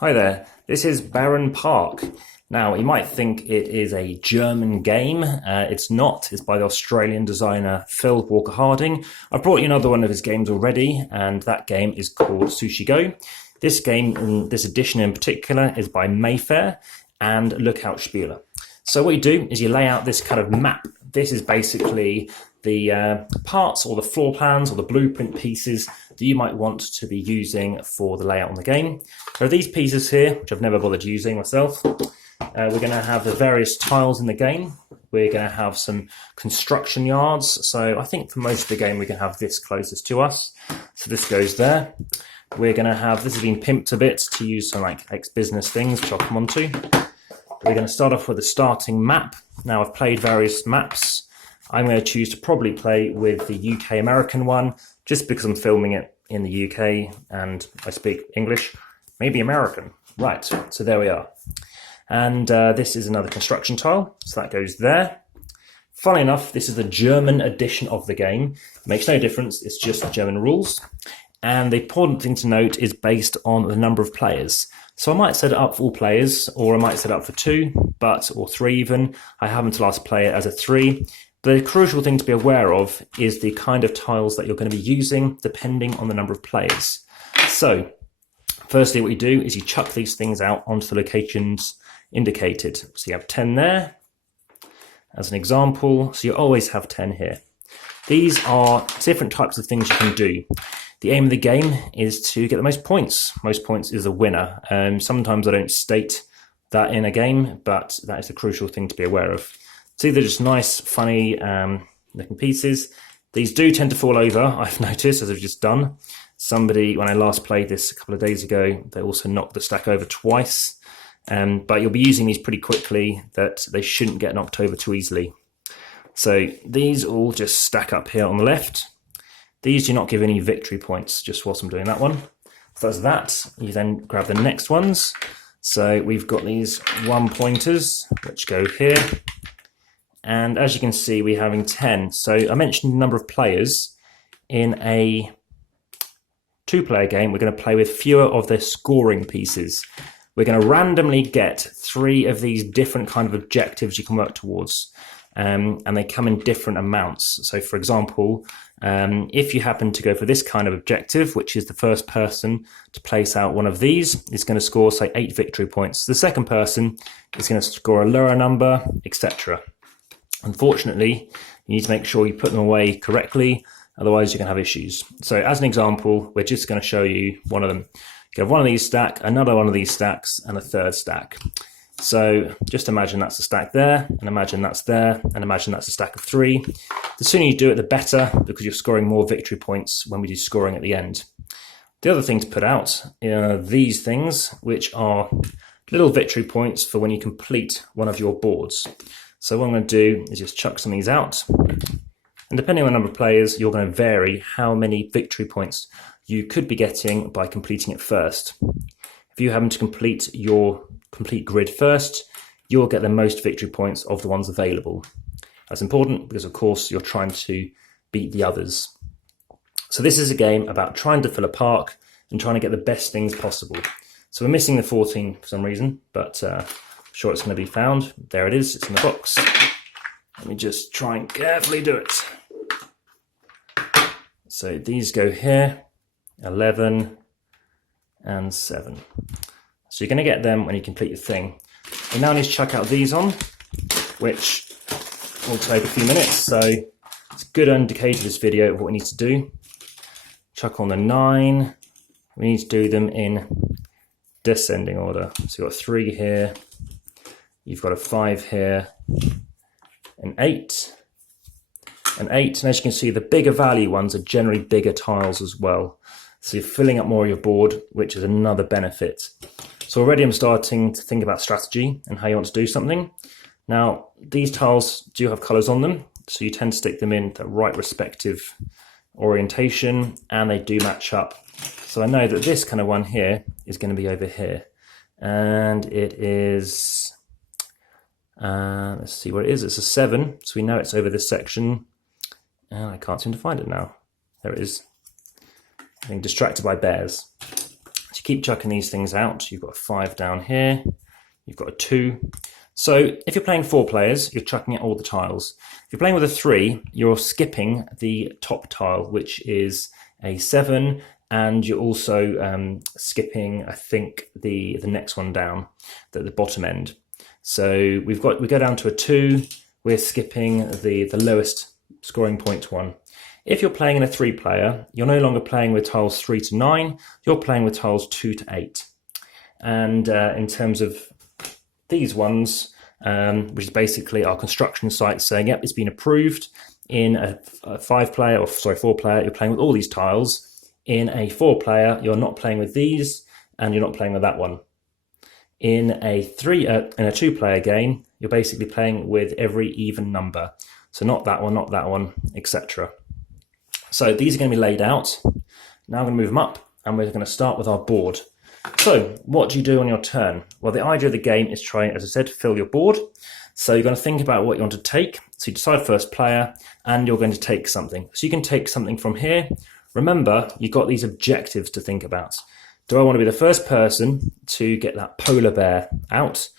Hi there, this is Barenpark. Now, you might think it is a German game. It's not. It's by the Australian designer Phil Walker-Harding. I've brought you another one of his games already, and that game is called Sushi Go. This game, this edition in particular, is by Mayfair and Lookout Spieler. So what you do is you lay out this kind of map. This is basically the parts or the floor plans or the blueprint pieces that you might want to be using for the layout on the game. There are these pieces here, which I've never bothered using myself. We're going to have the various tiles in the game. We're going to have some construction yards. So I think for most of the game, we can have this closest to us. So this goes there. We're going to have, this has been pimped a bit to use some like ex-business things, which I'll come on to. We're going to start off with a starting map. Now I've played various maps. I'm going to choose to probably play with the UK-American one, just because I'm filming it in the UK and I speak English, maybe American. Right, so there we are. And this is another construction tile, so that goes there. Funnily enough, this is the German edition of the game. It makes no difference, it's just the German rules. And the important thing to note is based on the number of players. So I might set it up for all players, or I might set it up for 2, or 3 even. I happen to last play it as a 3. The crucial thing to be aware of is the kind of tiles that you're going to be using depending on the number of players. So, firstly what you do is you chuck these things out onto the locations indicated. So you have 10 there as an example, so you always have 10 here. These are different types of things you can do. The aim of the game is to get the most points. Most points is a winner. Sometimes I don't state that in a game, but that is a crucial thing to be aware of. So they're just nice, funny looking pieces. These do tend to fall over, I've noticed, as I've just done. Somebody, when I last played this a couple of days ago, they also knocked the stack over twice. But you'll be using these pretty quickly, that they shouldn't get knocked over too easily. So these all just stack up here on the left. These do not give any victory points, just whilst I'm doing that one. So that's that. You then grab the next ones. So we've got these 1-pointers, which go here. And as you can see, we're having 10. So I mentioned the number of players. In a 2-player game, we're going to play with fewer of the scoring pieces. We're going to randomly get 3 of these different kind of objectives you can work towards. And they come in different amounts. So for example, if you happen to go for this kind of objective, which is the first person to place out one of these, is going to score, say, 8 victory points. The second person is going to score a lower number, etc. Unfortunately, you need to make sure you put them away correctly, otherwise you're going to have issues. So as an example, we're just going to show you one of them. You have one of these stack, another one of these stacks, and a third stack. So just imagine that's a stack there, and imagine that's there, and imagine that's a stack of 3. The sooner you do it, the better, because you're scoring more victory points when we do scoring at the end. The other thing to put out are these things, which are little victory points for when you complete one of your boards. So what I'm going to do is just chuck some of these out. And depending on the number of players, you're going to vary how many victory points you could be getting by completing it first. If you happen to complete your complete grid first, you'll get the most victory points of the ones available. That's important because, of course, you're trying to beat the others. So this is a game about trying to fill a park and trying to get the best things possible. So we're missing the 14 for some reason, but sure it's going to be found. There it is, it's in the box. Let me just try and carefully do it. So these go here, 11 and 7. So you're going to get them when you complete your thing. We now need to chuck out these on, which will take a few minutes. So it's a good indicator of this video of what we need to do. Chuck on the 9. We need to do them in descending order. So you've got 3 here. You've got a 5 here, an 8, an 8, and as you can see, the bigger value ones are generally bigger tiles as well. So you're filling up more of your board, which is another benefit. So already I'm starting to think about strategy and how you want to do something. Now, these tiles do have colours on them, so you tend to stick them in the right respective orientation, and they do match up. So I know that this kind of one here is going to be over here, and it is... let's see what it is. It's a 7, so we know it's over this section. And I can't seem to find it now. There it is. I'm being distracted by bears. So you keep chucking these things out. You've got a 5 down here. You've got a 2. So if you're playing 4 players, you're chucking out all the tiles. If you're playing with a 3, you're skipping the top tile, which is a 7, and you're also skipping, I think, the next one down, the bottom end. So we go down to a 2. We're skipping the lowest scoring point one. If you're playing in a 3 player, you're no longer playing with tiles 3 to 9. You're playing with tiles 2 to 8. And in terms of these ones, which is basically our construction site saying, yep, it's been approved. In a 4 player, you're playing with all these tiles. In a 4 player, you're not playing with these, and you're not playing with that one. In a 2 player game, you're basically playing with every even number. So not that one, etc. So these are going to be laid out. Now I'm going to move them up, and we're going to start with our board. So what do you do on your turn? Well, the idea of the game is trying, as I said, to fill your board. So you're going to think about what you want to take. So you decide first player, and you're going to take something. So you can take something from here. Remember, you've got these objectives to think about. Do I want to be the first person to get that polar bear out?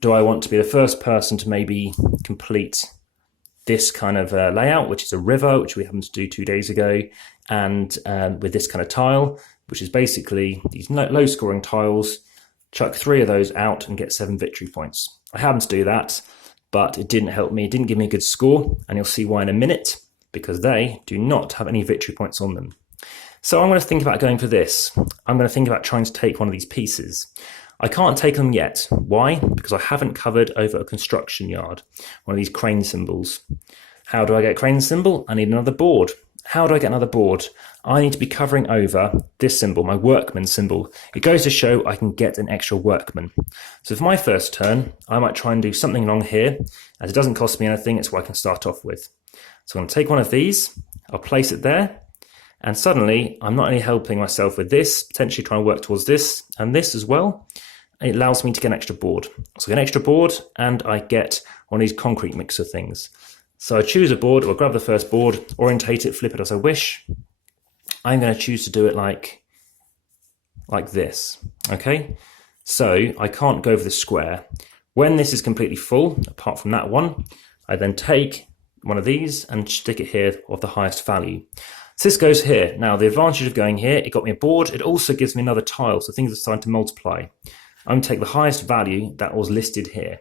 Do I want to be the first person to maybe complete this kind of layout, which is a river, which we happened to do 2 days ago, and with this kind of tile, which is basically these low-scoring tiles, chuck 3 of those out and get 7 victory points. I happened to do that, but it didn't help me. It didn't give me a good score, and you'll see why in a minute, because they do not have any victory points on them. So I'm going to think about going for this. I'm going to think about trying to take one of these pieces. I can't take them yet. Why? Because I haven't covered over a construction yard, one of these crane symbols. How do I get a crane symbol? I need another board. How do I get another board? I need to be covering over this symbol, my workman symbol. It goes to show I can get an extra workman. So for my first turn, I might try and do something along here, as it doesn't cost me anything. It's what I can start off with. So I'm going to take one of these, I'll place it there, and suddenly I'm not only helping myself with this, potentially trying to work towards this and this as well. It allows me to get an extra board. So I get an extra board, and I get one of these concrete mixer things. So I choose a board, or grab the first board, orientate it, flip it as I wish. I'm going to choose to do it like this, okay? So I can't go over the square. When this is completely full, apart from that one, I then take one of these and stick it here of the highest value. So this goes here. Now, the advantage of going here, it got me a board. It also gives me another tile, so things are starting to multiply. I'm going to take the highest value that was listed here.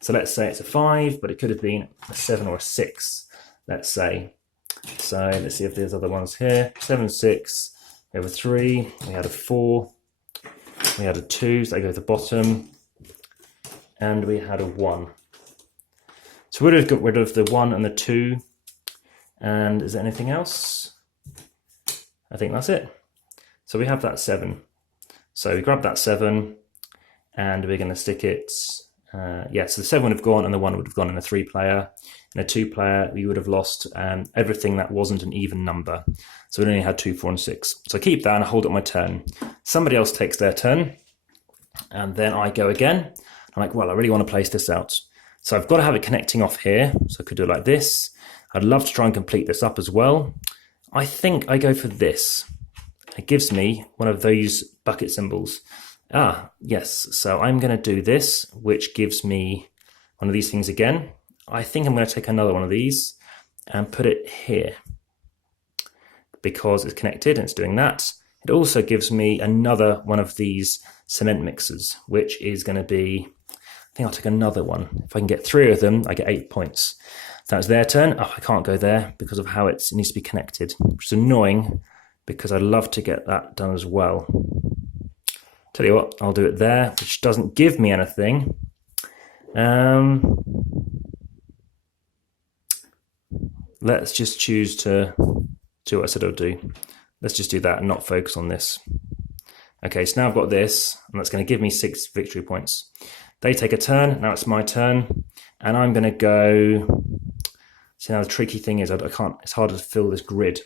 So let's say it's a 5, but it could have been a 7 or a 6, let's say. So let's see if there's other ones here. 7, 6, we have a 3, we had a 4, we had a 2, so they go to the bottom, and we had a 1. So we would have got rid of the 1 and the 2, and is there anything else? I think that's it. So we have that 7. So we grab that 7, and we're going to stick it. So the 7 would have gone, and the 1 would have gone in a 3 player. In a 2 player, we would have lost everything that wasn't an even number. So we only had 2, 4, and 6. So I keep that and I hold up my turn. Somebody else takes their turn, and then I go again. I'm like, well, I really want to place this out. So I've got to have it connecting off here. So I could do it like this. I'd love to try and complete this up as well. I think I go for this. It gives me one of those bucket symbols. Ah, yes. So I'm going to do this, which gives me one of these things again. I think I'm going to take another one of these and put it here because it's connected and it's doing that. It also gives me another one of these cement mixers, which is going to be, I think I'll take another one. If I can get 3 of them, I get 8 points. So that's their turn. Oh, I can't go there because of how it needs to be connected, which is annoying because I'd love to get that done as well. Tell you what, I'll do it there, which doesn't give me anything. Let's just choose to do what I said I'll do. Let's just do that and not focus on this. Okay, so now I've got this, and that's going to give me 6 victory points. They take a turn, now it's my turn, and I'm going to go. See, now the tricky thing is I can't, it's harder to fill this grid.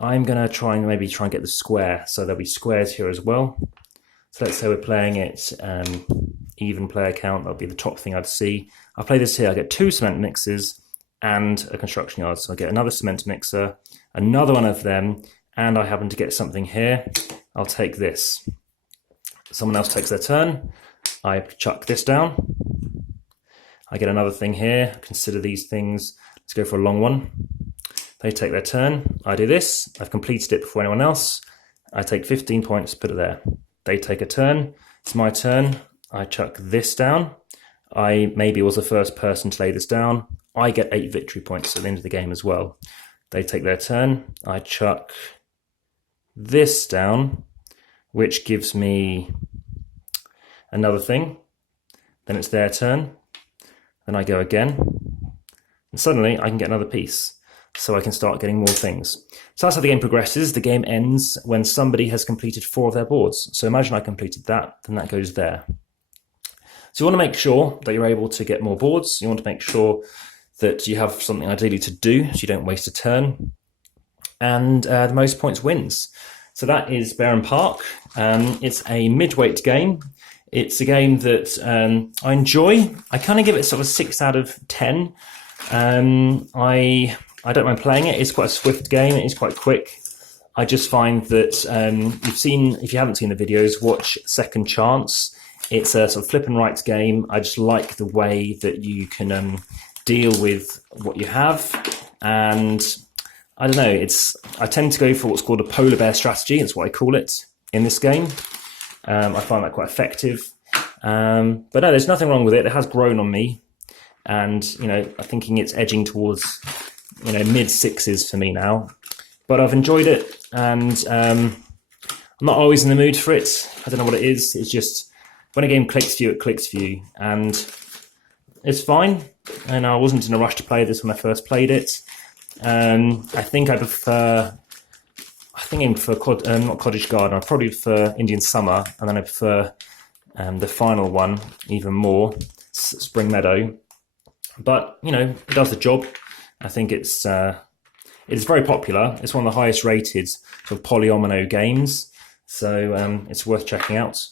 I'm going to try and get the square, so there'll be squares here as well. So let's say we're playing it even player count, that'll be the top thing I'd see. I'll play this here, I get 2 cement mixers and a construction yard. So I get another cement mixer, another one of them, and I happen to get something here. I'll take this. Someone else takes their turn. I chuck this down. I get another thing here. Consider these things. Let's go for a long one. They take their turn. I do this. I've completed it before anyone else. I take 15 points, put it there. They take a turn. It's my turn. I chuck this down. I maybe was the first person to lay this down. I get 8 victory points at the end of the game as well. They take their turn. I chuck this down, which gives me another thing. Then it's their turn. Then I go again. And suddenly I can get another piece. So I can start getting more things. So that's how the game progresses. The game ends when somebody has completed 4 of their boards. So imagine I completed that, then that goes there. So you want to make sure that you're able to get more boards. You want to make sure that you have something ideally to do so you don't waste a turn. And the most points wins. So that is Barenpark. It's a mid-weight game. It's a game that I enjoy. I kind of give it sort of a 6 out of 10. I don't mind playing it. It's quite a swift game. It's quite quick. I just find that if you haven't seen the videos, watch Second Chance. It's a sort of flip and right game. I just like the way that you can deal with what you have. And I don't know, I tend to go for what's called a polar bear strategy. That's what I call it in this game. I find that quite effective. But no, there's nothing wrong with it. It has grown on me. And, I'm thinking it's edging towards, mid 6s for me now. But I've enjoyed it, and I'm not always in the mood for it. I don't know what it is. It's just, when a game clicks for you, it clicks for you. And it's fine. And I wasn't in a rush to play this when I first played it. I think I prefer not Cottage Garden. I probably prefer Indian Summer, and then I prefer the final one even more, Spring Meadow. But it does the job. I think it's very popular. It's one of the highest rated sort of polyomino games, so it's worth checking out.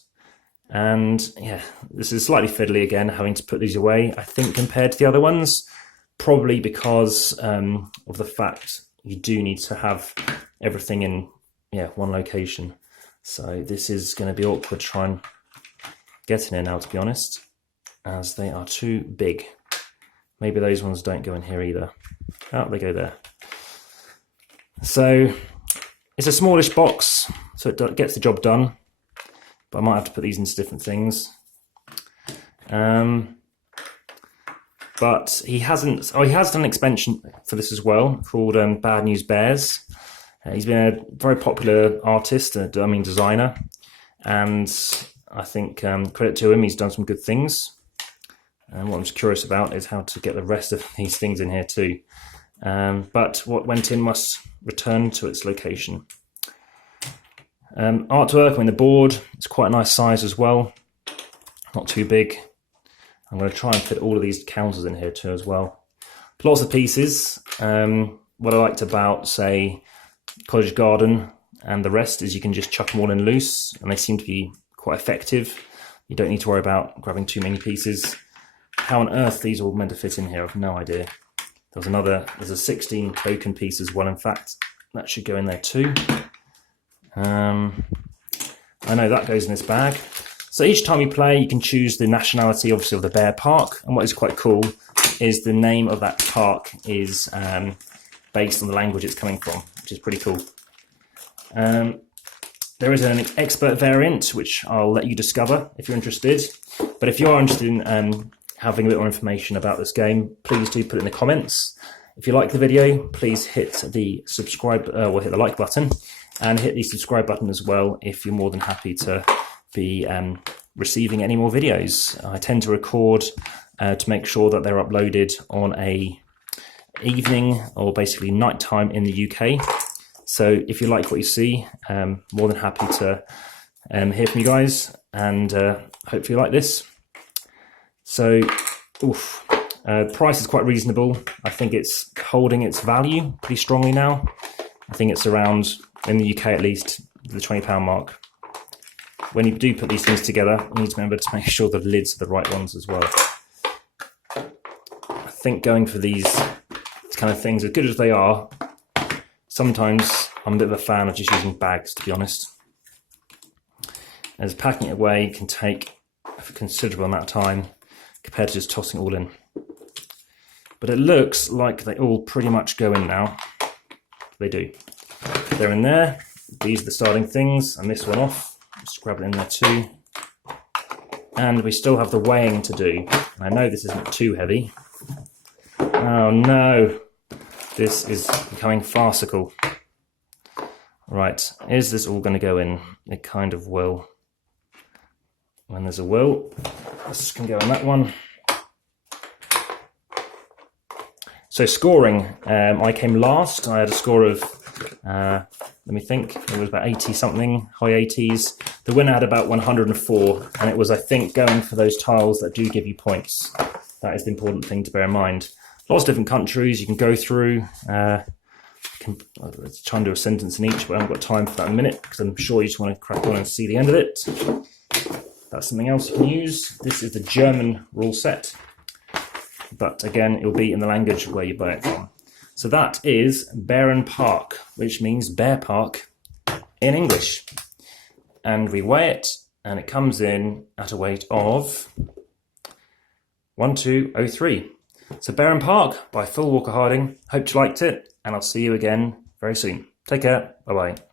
And yeah, this is slightly fiddly again, having to put these away, I think, compared to the other ones, probably because of the fact you do need to have everything in one location. So this is going to be awkward to try and get in here now, to be honest, as they are too big. Maybe those ones don't go in here either. Oh, they go there. So it's a smallish box, so it gets the job done. But I might have to put these into different things. But he has done an expansion for this as well, called Bad News Bears. He's been a very popular artist, designer. And I think credit to him, he's done some good things. And what I'm just curious about is how to get the rest of these things in here too. But what went in must return to its location. Artwork, the board, it's quite a nice size as well. Not too big. I'm going to try and fit all of these counters in here too as well. Lots of pieces. What I liked about, say, Cottage Garden and the rest is you can just chuck them all in loose, and they seem to be quite effective. You don't need to worry about grabbing too many pieces. How on earth these are all meant to fit in here, I've no idea. There's a 16 token piece as well, in fact. That should go in there too. I know that goes in this bag. So each time you play, you can choose the nationality, obviously, of the Barenpark. And what is quite cool is the name of that park is based on the language it's coming from, which is pretty cool. There is an expert variant, which I'll let you discover if you're interested. But if you are interested in having a bit more information about this game, please do put it in the comments. If you like the video, please hit the subscribe or hit the like button, and hit the subscribe button as well if you're more than happy to be receiving any more videos. I tend to record to make sure that they're uploaded on a evening or basically nighttime in the UK. So if you like what you see, more than happy to hear from you guys, and hopefully you like this. So, price is quite reasonable. I think it's holding its value pretty strongly now. I think it's around, in the UK at least, the £20 mark. When you do put these things together, you need to remember to make sure the lids are the right ones as well. I think going for these kind of things, as good as they are, sometimes I'm a bit of a fan of just using bags, to be honest. as packing it away can take a considerable amount of time compared to just tossing it all in. But it looks like they all pretty much go in now. They do. They're in there. These are the starting things, and this one off. Just grab it in there too. And we still have the weighing to do. I know this isn't too heavy. Oh no, this is becoming farcical. Right, is this all going to go in? It kind of will. When there's a will, this can go in that one. So scoring, I came last. I had a score of, let me think, it was about 80 something, high 80s. The winner had about 104, and it was, I think, going for those tiles that do give you points. That is the important thing to bear in mind. Lots of different countries you can go through. Let's try and do a sentence in each, but I haven't got time for that in a minute because I'm sure you just want to crack on and see the end of it. That's something else you can use. This is the German rule set, but again, it will be in the language where you buy it from. So that is Barenpark, which means bear park in English. And we weigh it, and it comes in at a weight of 1203. So Barenpark by Phil Walker Harding. Hope you liked it, and I'll see you again very soon. Take care. Bye-bye.